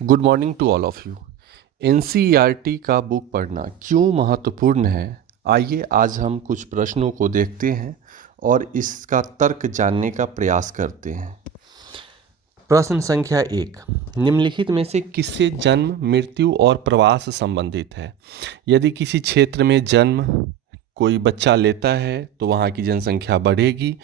Good morning to all of you. NCERT का book पढ़ना क्यों महत्वपूर्ण है? आइए आज हम कुछ प्रश्नों को देखते हैं और इसका तर्क जानने का प्रयास करते हैं। प्रश्न संख्या 1, निम्नलिखित में से किससे जन्म, मृत्यु और प्रवास संबंधित है? यदि किसी क्षेत्र में जन्म कोई बच्चा लेता है तो वहाँ की जनसंख्या बढ़ेगी,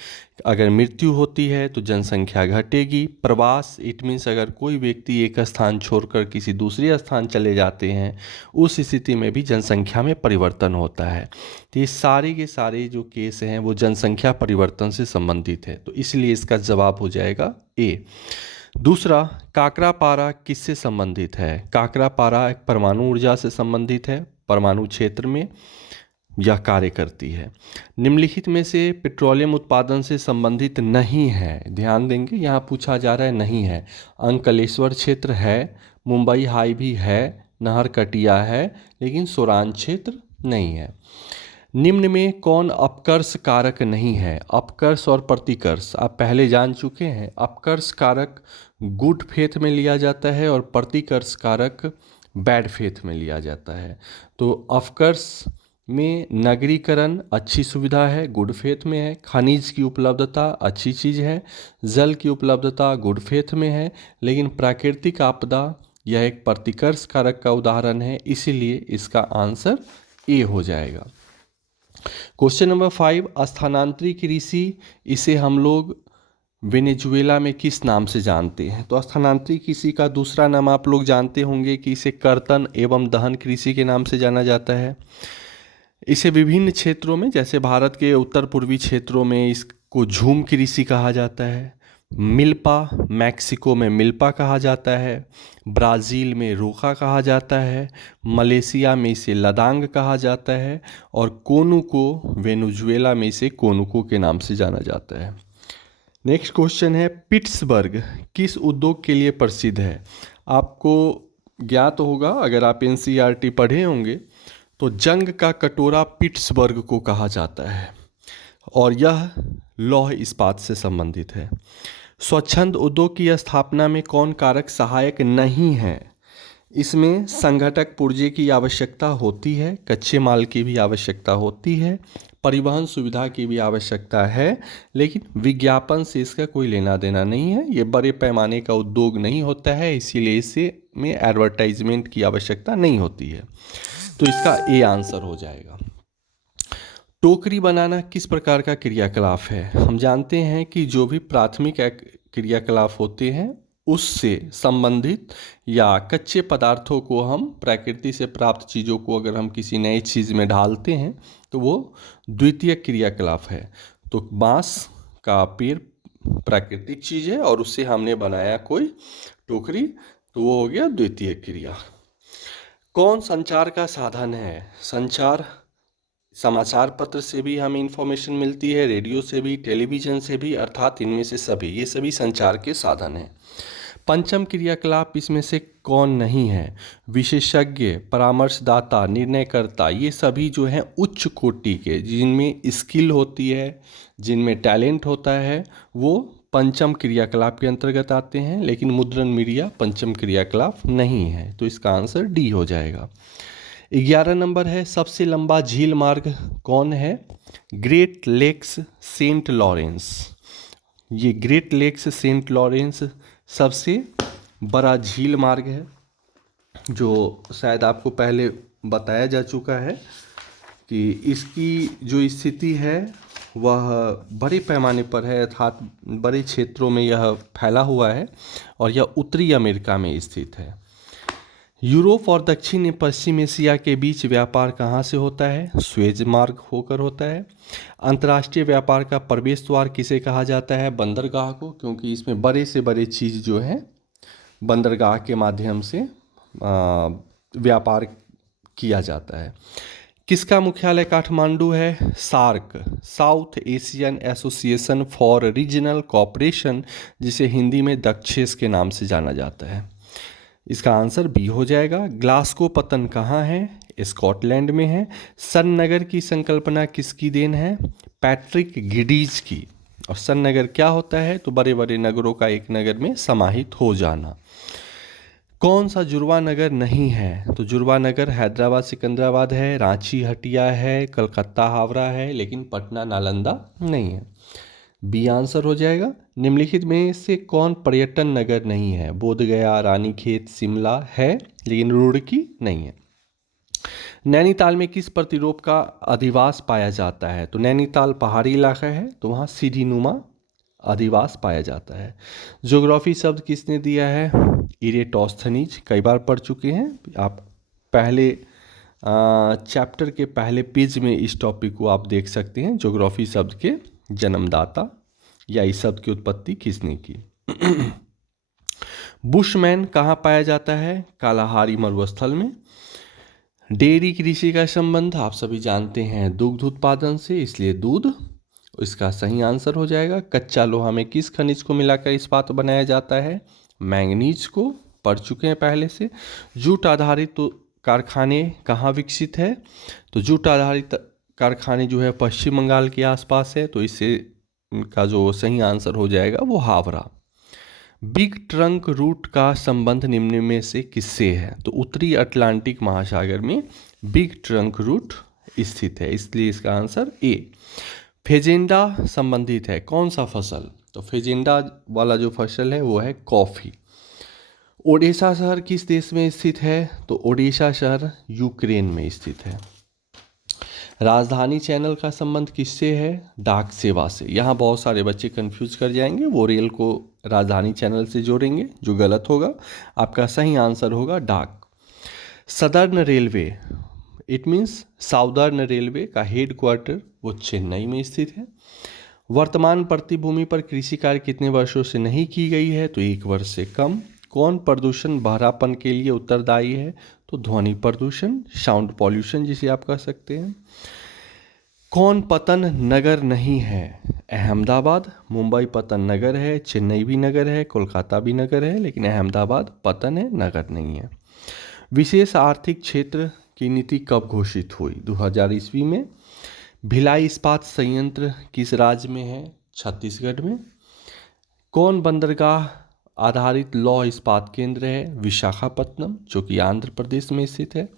अगर मृत्यु होती है तो जनसंख्या घटेगी। प्रवास इट मीन्स अगर कोई व्यक्ति एक स्थान छोड़कर किसी दूसरे स्थान चले जाते हैं, उस स्थिति में भी जनसंख्या में परिवर्तन होता है। तो ये सारे के सारे जो केस हैं वो जनसंख्या परिवर्तन से संबंधित है, तो इसलिए इसका जवाब हो जाएगा ए। दूसरा, काकरापारा किससे संबंधित है? काकरापारा एक परमाणु ऊर्जा से संबंधित है, परमाणु क्षेत्र में यह कार्य करती है। निम्नलिखित में से पेट्रोलियम उत्पादन से संबंधित नहीं है, ध्यान देंगे यहाँ पूछा जा रहा है नहीं है। अंकलेश्वर क्षेत्र है, मुंबई हाई भी है, नहरकटिया है, लेकिन सोरान क्षेत्र नहीं है। निम्न में कौन अपकर्ष कारक नहीं है? अपकर्ष और प्रतिकर्ष आप पहले जान चुके हैं। अपकर्ष कारक गुड फेथ में लिया जाता है और प्रतिकर्ष कारक बैड फेथ में लिया जाता है। तो अपकर्ष में नगरीकरण अच्छी सुविधा है, गुड फेथ में है। खनिज की उपलब्धता अच्छी चीज़ है, जल की उपलब्धता गुड फेथ में है। लेकिन प्राकृतिक आपदा यह एक प्रतिकर्ष कारक का उदाहरण है, इसीलिए इसका आंसर ए हो जाएगा। क्वेश्चन नंबर 5, स्थानांतरित कृषि, इसे हम लोग वेनेजुएला में किस नाम से जानते हैं? तो स्थानांतरित कृषि का दूसरा नाम आप लोग जानते होंगे कि इसे कर्तन एवं दहन कृषि के नाम से जाना जाता है। इसे विभिन्न क्षेत्रों में, जैसे भारत के उत्तर पूर्वी क्षेत्रों में इसको झूम कृषि कहा जाता है, मिल्पा मैक्सिको में मिल्पा कहा जाता है, ब्राज़ील में रोका कहा जाता है, मलेशिया में इसे लदांग कहा जाता है और कोनू को वेनेजुएला में इसे कोनुको के नाम से जाना जाता है। नेक्स्ट क्वेश्चन है, पिट्सबर्ग किस उद्योग के लिए प्रसिद्ध है? आपको ज्ञात होगा, अगर आप एनसीईआरटी पढ़े होंगे तो जंग का कटोरा पिट्सबर्ग को कहा जाता है और यह लौह इस्पात से संबंधित है। स्वच्छंद उद्योग की स्थापना में कौन कारक सहायक नहीं है? इसमें संघटक पुर्जे की आवश्यकता होती है, कच्चे माल की भी आवश्यकता होती है, परिवहन सुविधा की भी आवश्यकता है, लेकिन विज्ञापन से इसका कोई लेना देना नहीं है। ये बड़े पैमाने का उद्योग नहीं होता है, इसीलिए इसे में एडवर्टाइजमेंट की आवश्यकता नहीं होती है, तो इसका ए आंसर हो जाएगा। टोकरी बनाना किस प्रकार का क्रियाकलाप है? हम जानते हैं कि जो भी प्राथमिक क्रियाकलाप होते हैं उससे संबंधित या कच्चे पदार्थों को हम प्रकृति से प्राप्त चीज़ों को अगर हम किसी नई चीज़ में ढालते हैं तो वो द्वितीय क्रियाकलाप है। तो बांस का पेड़ प्राकृतिक चीज़ है और उससे हमने बनाया कोई टोकरी, तो वो हो गया द्वितीय क्रिया। कौन संचार का साधन है? संचार समाचार पत्र से भी हमें इंफॉर्मेशन मिलती है, रेडियो से भी, टेलीविज़न से भी, अर्थात इनमें से सभी, ये सभी संचार के साधन हैं। पंचम क्रियाकलाप इसमें से कौन नहीं है? विशेषज्ञ, परामर्शदाता, निर्णयकर्ता, ये सभी जो हैं उच्च कोटि के, जिनमें स्किल होती है, जिनमें टैलेंट होता है, वो पंचम क्रियाकलाप के अंतर्गत आते हैं, लेकिन मुद्रण मीडिया पंचम क्रियाकलाप नहीं है, तो इसका आंसर डी हो जाएगा। 11 नंबर है, सबसे लंबा झील मार्ग कौन है? Great Lakes Saint Lawrence. ये ग्रेट लेक्स सेंट लॉरेंस सबसे बड़ा झील मार्ग है, जो शायद आपको पहले बताया जा चुका है कि इसकी जो स्थिति है वह बड़े पैमाने पर है, अर्थात बड़े क्षेत्रों में यह फैला हुआ है और यह उत्तरी अमेरिका में स्थित है। यूरोप और दक्षिण पश्चिम एशिया के बीच व्यापार कहाँ से होता है? स्वेज मार्ग होकर होता है। अंतर्राष्ट्रीय व्यापार का प्रवेश द्वार किसे कहा जाता है? बंदरगाह को, क्योंकि इसमें बड़े से बड़े चीज़ जो है बंदरगाह के माध्यम से व्यापार किया जाता है। किसका मुख्यालय काठमांडू है? SAARC, South Asian Association for Regional Cooperation, जिसे हिंदी में दक्षेस के नाम से जाना जाता है। इसका आंसर बी हो जाएगा। ग्लासगो पतन कहाँ है? स्कॉटलैंड में है। सन नगर की संकल्पना किसकी देन है? पैट्रिक गिडीज की। और सन नगर क्या होता है? तो बड़े बड़े नगरों का एक नगर में समाहित हो जाना। कौन सा जुड़वा नगर नहीं है? तो जुड़वा नगर हैदराबाद सिकंदराबाद है, रांची हटिया है, कलकत्ता हावड़ा है, लेकिन पटना नालंदा नहीं है। बी आंसर हो जाएगा। निम्नलिखित में से कौन पर्यटन नगर नहीं है? बोधगया, रानीखेत, शिमला है, लेकिन रुड़की नहीं है। नैनीताल में किस प्रतिरूप का अधिवास पाया जाता है? तो नैनीताल पहाड़ी इलाका है, तो वहाँ सीढ़ीनुमा अधिवास पाया जाता है। ज्योग्राफी शब्द किसने दिया है? इरेटोस्थनीज, कई बार पढ़ चुके हैं आप। पहले चैप्टर के पहले पेज में इस टॉपिक को आप देख सकते हैं, ज्योग्राफी शब्द के जन्मदाता या इस शब्द की उत्पत्ति किसने की। बुशमैन कहाँ पाया जाता है? कालाहारी मरुस्थल में। डेयरी कृषि का संबंध आप सभी जानते हैं दुग्ध उत्पादन से, इसलिए दूध इसका सही आंसर हो जाएगा। कच्चा लोहा में किस खनिज को मिलाकर इस्पात बनाया जाता है? मैंगनीज को, पढ़ चुके हैं पहले से। जूट आधारित तो कारखाने कहाँ विकसित है? तो जूट आधारित कारखाने जो है पश्चिम बंगाल के आसपास है, तो इससे का जो सही आंसर हो जाएगा वो हावड़ा। बिग ट्रंक रूट का संबंध निम्न में से किससे है? तो उत्तरी अटलांटिक महासागर में बिग ट्रंक रूट स्थित है, इसलिए इसका आंसर ए। फेजेंडा संबंधित है कौन सा फसल? तो फेजेंडा वाला जो फसल है वो है कॉफ़ी। ओडिशा शहर किस देश में स्थित है? तो ओडिशा शहर यूक्रेन में स्थित है। राजधानी चैनल का संबंध किससे है? डाक सेवा से। यहाँ बहुत सारे बच्चे कंफ्यूज कर जाएंगे, वो रेल को राजधानी चैनल से जोड़ेंगे, जो गलत होगा। आपका सही आंसर होगा डाक। Southern railway, it means southern railway का हेड क्वार्टर वो चेन्नई में स्थित है। वर्तमान प्रतिभूमि पर कृषि कार्य कितने वर्षों से नहीं की गई है? तो 1 वर्ष से कम। कौन प्रदूषण बहरापन के लिए उत्तरदायी है? तो ध्वनि प्रदूषण, साउंड पॉल्यूशन जिसे आप कह सकते हैं। कौन पतन नगर नहीं है? अहमदाबाद। मुंबई पतन नगर है, चेन्नई भी नगर है, कोलकाता भी नगर है, लेकिन अहमदाबाद पतन है, नगर नहीं है। विशेष आर्थिक क्षेत्र की नीति कब घोषित हुई? 2000 ईस्वी में। भिलाई इस्पात संयंत्र किस राज्य में है? छत्तीसगढ़ में। कौन बंदरगाह आधारित लौह इस्पात केंद्र है? विशाखापत्तनम, जो कि आंध्र प्रदेश में स्थित है।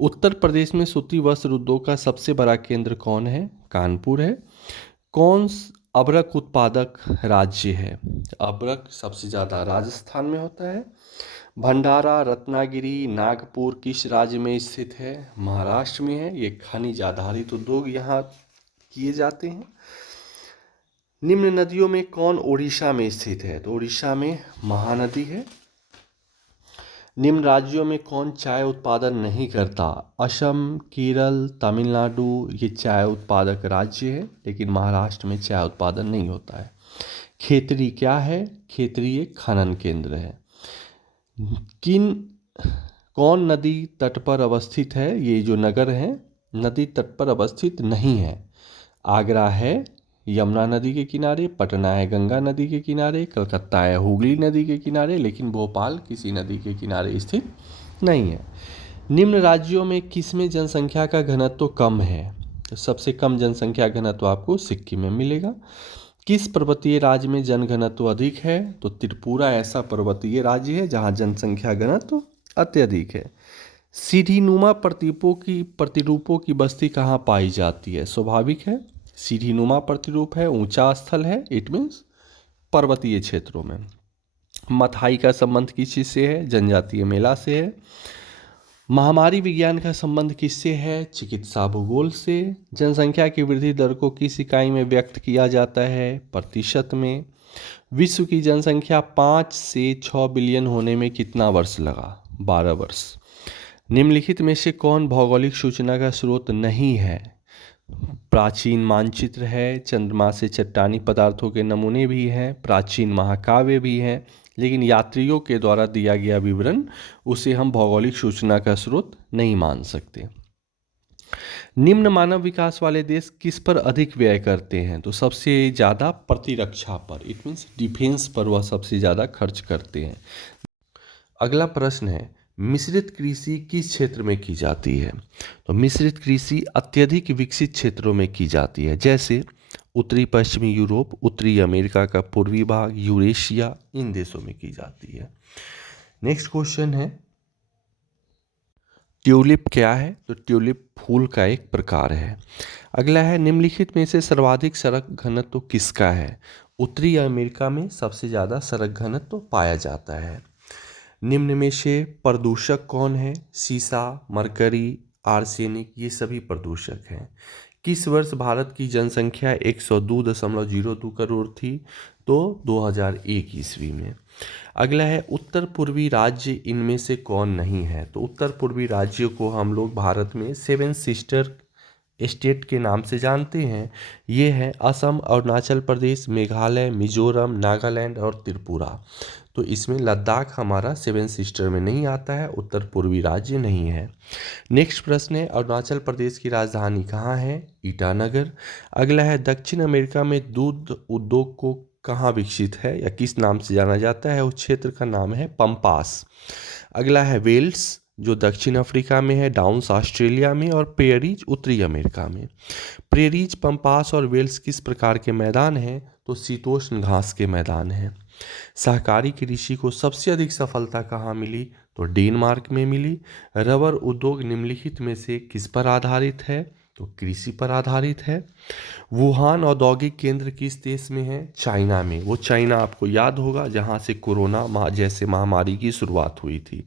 उत्तर प्रदेश में सूती वस्त्र उद्योग का सबसे बड़ा केंद्र कौन है? कानपुर है। कौन अबरक उत्पादक राज्य है? अबरक सबसे ज़्यादा राजस्थान में होता है। भंडारा, रत्नागिरी, नागपुर किस राज्य में स्थित है? महाराष्ट्र में है। ये खनिज आधारित उद्योग यहाँ किए जाते हैं। निम्न नदियों में कौन ओडिशा में स्थित है? तो ओडिशा में महानदी है। निम्न राज्यों में कौन चाय उत्पादन नहीं करता? असम, केरल, तमिलनाडु ये चाय उत्पादक राज्य है, लेकिन महाराष्ट्र में चाय उत्पादन नहीं होता है। खेतरी क्या है? खेतरी एक खनन केंद्र है। कौन नदी तट पर अवस्थित है? ये जो नगर है नदी तट पर अवस्थित नहीं है। आगरा है यमुना नदी के किनारे, पटना है गंगा नदी के किनारे, कलकत्ता है हुगली नदी के किनारे, लेकिन भोपाल किसी नदी के किनारे स्थित नहीं है। निम्न राज्यों में किसमें जनसंख्या का घनत्व कम है? तो सबसे कम जनसंख्या घनत्व आपको सिक्किम में मिलेगा। किस पर्वतीय राज्य में जनघनत्व अधिक है? तो त्रिपुरा ऐसा पर्वतीय राज्य है जहाँ जनसंख्या घनत्व अत्यधिक है। सीढ़ीनुमा प्रतिरूपों की बस्ती कहाँ पाई जाती है? स्वाभाविक है, सीढ़ीनुमा प्रतिरूप है, ऊंचा स्थल है, इट मीन्स पर्वतीय क्षेत्रों में। मथाई का संबंध किस चीज से है? जनजातीय मेला से है। महामारी विज्ञान का संबंध किससे है? चिकित्सा भूगोल से। जनसंख्या की वृद्धि दर को किस इकाई में व्यक्त किया जाता है? प्रतिशत में। विश्व की जनसंख्या 5 से 6 बिलियन होने में कितना वर्ष लगा? 12 वर्ष। निम्नलिखित में से कौन भौगोलिक सूचना का स्रोत नहीं है? प्राचीन मानचित्र है, चंद्रमा से चट्टानी पदार्थों के नमूने भी हैं, प्राचीन महाकाव्य भी हैं, लेकिन यात्रियों के द्वारा दिया गया विवरण उसे हम भौगोलिक सूचना का स्रोत नहीं मान सकते। निम्न मानव विकास वाले देश किस पर अधिक व्यय करते हैं? तो सबसे ज़्यादा प्रतिरक्षा पर, इट मीन्स डिफेंस पर वह सबसे ज़्यादा खर्च करते हैं। अगला प्रश्न है मिश्रित कृषि किस क्षेत्र में की जाती है? तो मिश्रित कृषि अत्यधिक विकसित क्षेत्रों में की जाती है, जैसे उत्तरी पश्चिमी यूरोप, उत्तरी अमेरिका का पूर्वी भाग, यूरेशिया, इन देशों में की जाती है। नेक्स्ट क्वेश्चन है, ट्यूलिप क्या है? तो ट्यूलिप फूल का एक प्रकार है। अगला है, निम्नलिखित में से सर्वाधिक सड़क घनत्व किसका है? उत्तरी अमेरिका में सबसे ज़्यादा सड़क घनत्व पाया जाता है। निम्न में से प्रदूषक कौन है? सीसा, मरकरी, आर्सेनिक, ये सभी प्रदूषक हैं। किस वर्ष भारत की जनसंख्या 102.02 करोड़ थी? तो 2001 ईस्वी में। अगला है, उत्तर पूर्वी राज्य इनमें से कौन नहीं है? तो उत्तर पूर्वी राज्यों को हम लोग भारत में सेवन सिस्टर स्टेट के नाम से जानते हैं। ये हैं असम, अरुणाचल प्रदेश, मेघालय, मिजोरम, नागालैंड और त्रिपुरा। तो इसमें लद्दाख हमारा सेवन सिस्टर में नहीं आता है, उत्तर पूर्वी राज्य नहीं है। नेक्स्ट प्रश्न है, अरुणाचल प्रदेश की राजधानी कहाँ है? ईटानगर। अगला है, दक्षिण अमेरिका में दूध उद्योग को कहाँ विकसित है या किस नाम से जाना जाता है? उस क्षेत्र का नाम है पम्पास। अगला है, वेल्स जो दक्षिण अफ्रीका में है, डाउन्स ऑस्ट्रेलिया में और प्रेरीज उत्तरी अमेरिका में। प्रेरीज, पम्पास और वेल्स किस प्रकार के मैदान हैं? तो शीतोष्ण घास के मैदान हैं। सहकारी कृषि को सबसे अधिक सफलता कहाँ मिली? तो डेनमार्क में मिली। रबर उद्योग निम्नलिखित में से किस पर आधारित है? तो कृषि पर आधारित है। वुहान औद्योगिक केंद्र किस देश में है? चाइना में। वो चाइना आपको याद होगा जहाँ से कोरोना जैसे महामारी की शुरुआत हुई थी।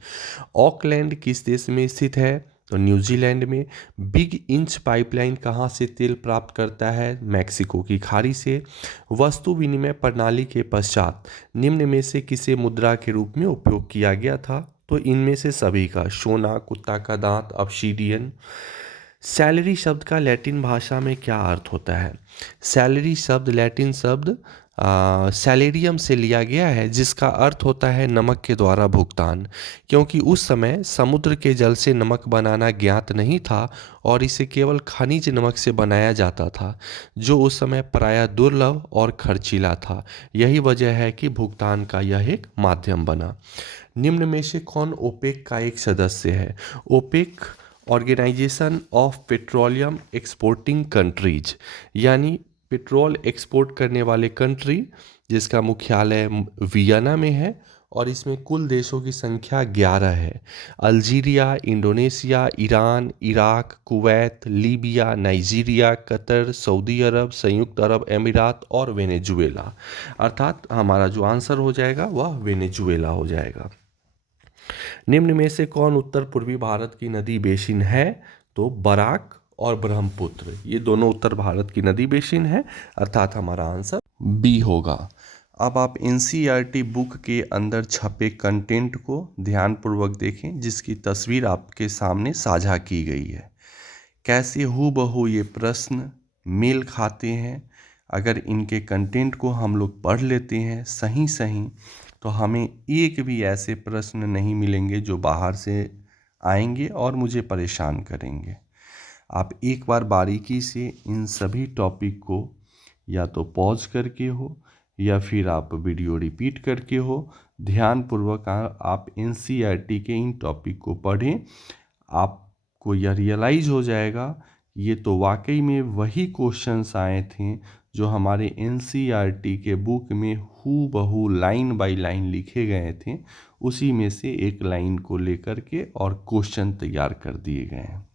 ऑकलैंड किस देश में स्थित है? तो न्यूजीलैंड में। बिग इंच पाइपलाइन कहाँ से तेल प्राप्त करता है? मैक्सिको की खाड़ी से। वस्तु विनिमय प्रणाली के पश्चात निम्न में से किसे मुद्रा के रूप में उपयोग किया गया था? तो इनमें से सभी का, सोना, कुत्ता का दांत, ऑब्सीडियन। सैलरी शब्द का लैटिन भाषा में क्या अर्थ होता है? सैलरी शब्द लैटिन शब्द सैलेरियम से लिया गया है, जिसका अर्थ होता है नमक के द्वारा भुगतान। क्योंकि उस समय समुद्र के जल से नमक बनाना ज्ञात नहीं था और इसे केवल खनिज नमक से बनाया जाता था, जो उस समय प्रायः दुर्लभ और खर्चीला था। यही वजह है कि भुगतान का यह एक माध्यम बना। निम्न में से कौन ओपेक का एक सदस्य है? OPEC Organization of Petroleum Exporting Countries, यानी पेट्रोल एक्सपोर्ट करने वाले कंट्री, जिसका मुख्यालय वियना में है और इसमें कुल देशों की संख्या 11 है। Algeria, Indonesia, Iran, Iraq, Kuwait, Libya, Nigeria, Qatar, Saudi Arab, संयुक्त अरब अमीरात और वेनेजुएला। अर्थात हमारा जो आंसर हो जाएगा वह वेनेजुएला हो जाएगा। निम्न में से कौन उत्तर पूर्वी भारत की नदी बेसिन है? तो बराक और ब्रह्मपुत्र, ये दोनों उत्तर भारत की नदी बेसिन है, अर्थात हमारा आंसर बी होगा। अब आप एनसीईआरटी बुक के अंदर छपे कंटेंट को ध्यानपूर्वक देखें, जिसकी तस्वीर आपके सामने साझा की गई है। कैसे हूबहू ये प्रश्न मेल खाते हैं? अगर इनके कंटेंट को हम लोग पढ़ लेते हैं सही सही, तो हमें एक भी ऐसे प्रश्न नहीं मिलेंगे जो बाहर से आएंगे और मुझे परेशान करेंगे। आप एक बार बारीकी से इन सभी टॉपिक को या तो पॉज करके हो या फिर आप वीडियो रिपीट करके हो, ध्यानपूर्वक आप एनसीईआरटी के इन टॉपिक को पढ़ें। आपको यह रियलाइज़ हो जाएगा ये तो वाकई में वही क्वेश्चंस आए थे जो हमारे एनसीईआरटी के बुक में हूबहू लाइन बाय लाइन लिखे गए थे, उसी में से एक लाइन को लेकर के और क्वेश्चन तैयार कर दिए गए हैं।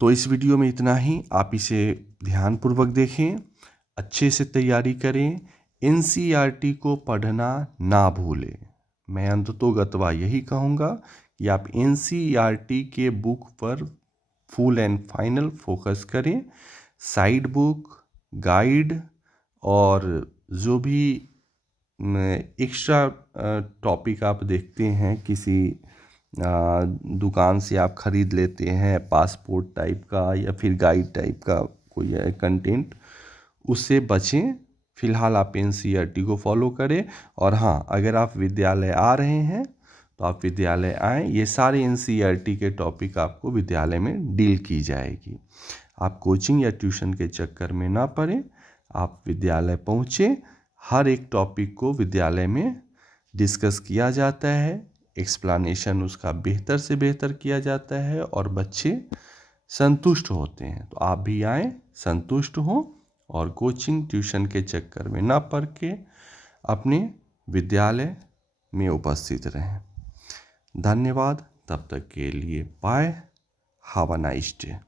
तो इस वीडियो में इतना ही। आप इसे ध्यानपूर्वक देखें, अच्छे से तैयारी करें, एनसीईआरटी को पढ़ना ना भूलें। मैं अंततोगत्वा यही कहूँगा कि आप एनसीईआरटी के बुक पर फुल एंड फाइनल फोकस करें। साइड बुक, गाइड और जो भी एक्स्ट्रा टॉपिक आप देखते हैं किसी दुकान से आप ख़रीद लेते हैं, पासपोर्ट टाइप का या फिर गाइड टाइप का कोई कंटेंट, उससे बचें। फ़िलहाल आप एनसीईआरटी को फॉलो करें। और हाँ, अगर आप विद्यालय आ रहे हैं तो आप विद्यालय आएँ। ये सारे एनसीईआरटी के टॉपिक आपको विद्यालय में डील की जाएगी। आप कोचिंग या ट्यूशन के चक्कर में ना पड़ें, आप विद्यालय पहुँचें। हर एक टॉपिक को विद्यालय में डिस्कस किया जाता है, एक्सप्लेनेशन उसका बेहतर से बेहतर किया जाता है और बच्चे संतुष्ट होते हैं। तो आप भी आएँ, संतुष्ट हों और कोचिंग ट्यूशन के चक्कर में ना पड़ के अपने विद्यालय में उपस्थित रहें। धन्यवाद। तब तक के लिए bye. Have a nice day.